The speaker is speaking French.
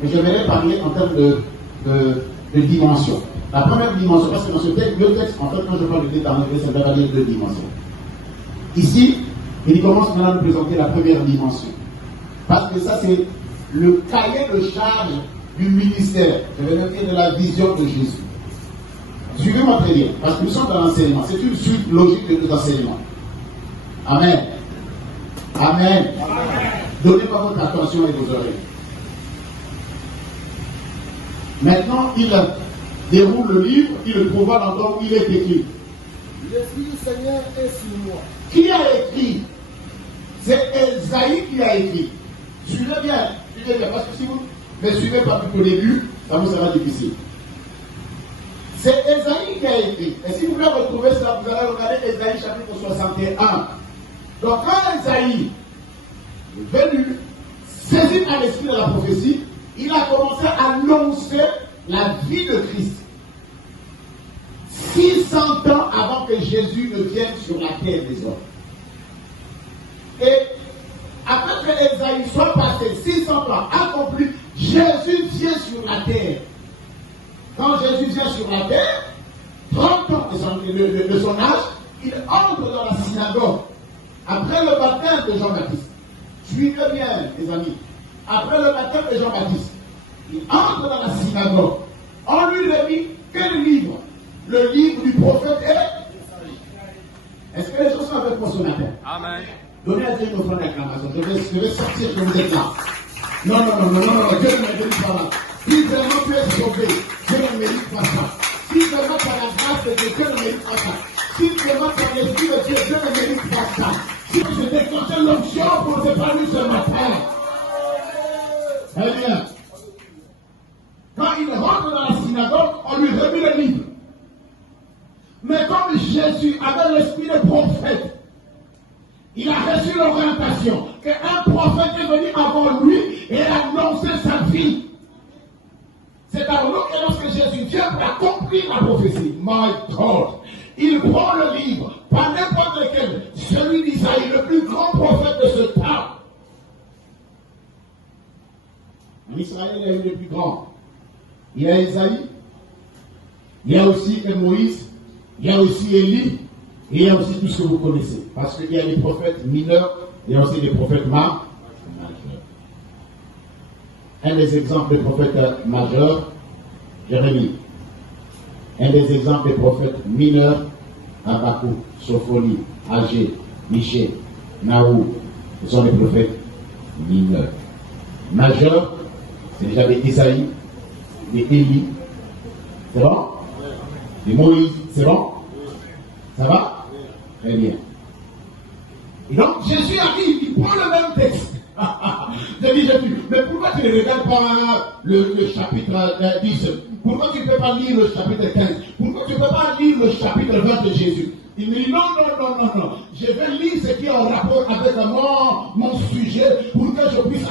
Mais j'aimerais parler en termes de dimension. La première dimension, parce que dans ce texte, le texte, en fait, quand je parle de l'éternité, ça va aller deux dimensions. Ici, il commence maintenant à nous présenter la première dimension. Parce que ça, c'est le cahier de charge du ministère. Je vais noter de la vision de Jésus. Suivez-moi très bien, parce que nous sommes dans l'enseignement. C'est une suite logique de nos enseignements. Amen. Amen. Donnez-moi votre attention et vos oreilles. Maintenant, il déroule le livre, il le trouva dans l'endroit où il est écrit. L'Esprit du Seigneur est sur moi. Qui a écrit? C'est Esaïe qui a écrit. Suivez bien, parce que si vous ne me suivez pas depuis le début, ça vous sera difficile. C'est Esaïe qui a écrit. Et si vous voulez retrouver ça, vous allez regarder Esaïe chapitre 61. Donc quand Esaïe est venu, saisi par l'esprit de la prophétie, il a commencé à annoncer la vie de Christ. 600 ans avant que Jésus ne vienne sur la terre des hommes. Et après que Esaïe soit passé 600 ans accompli, Jésus vient sur la terre. Quand Jésus vient sur la terre, 30 ans de son âge, il entre dans la synagogue. Après le baptême de Jean-Baptiste. Suivez bien, les amis. Après le baptême de Jean-Baptiste, il entre dans la synagogue. On lui remet quel livre? Le livre du prophète est. Est-ce que les gens sont avec moi ce matin? Amen. Donnez à Dieu une offrande d'acclamation. Je vais sortir que vous êtes là. Non, Dieu ne mérite pas là. Si vraiment tu es sauvé, Dieu ne mérite pas ça. Si vraiment par la grâce de Dieu, Dieu ne mérite pas ça. Si vraiment par l'esprit de Dieu, Dieu ne mérite pas ça. Si je déclenche l'onction pour se parler ce matin. Très bien. Quand il rentre dans la synagogue, on lui remet le livre. Mais comme Jésus avait l'esprit de prophète, il a reçu l'orientation qu'un prophète est venu avant lui et a annoncé sa vie. C'est alors que lorsque Jésus vient pour accomplir la prophétie, my God, il prend le livre, pas n'importe lequel, celui d'Isaïe, le plus grand prophète de ce temps. En Israël, il y a eu le plus grand. Il y a Isaïe, il y a aussi Moïse, il y a aussi Élie, et il y a aussi tout ce que vous connaissez. Parce qu'il y a des prophètes mineurs, il y a aussi des prophètes majeurs. Un des exemples des prophètes majeurs, Jérémie. Un des exemples des prophètes mineurs, Habakkuk, Sophonie, Agé, Michée, Naou. Ce sont des prophètes mineurs. Majeurs, c'est déjà des Isaïe, des Élie. C'est bon? Des Moïse, c'est bon? Ça va? Très bien. Et donc, Jésus arrive, il prend le même texte. Je dis, Jésus, mais pourquoi tu ne regardes pas le chapitre 10? Pourquoi tu ne peux pas lire le chapitre 15? Pourquoi tu ne peux pas lire le chapitre 20 de Jésus? Il me dit, non. Je vais lire ce qui est en rapport avec mon sujet pour que je puisse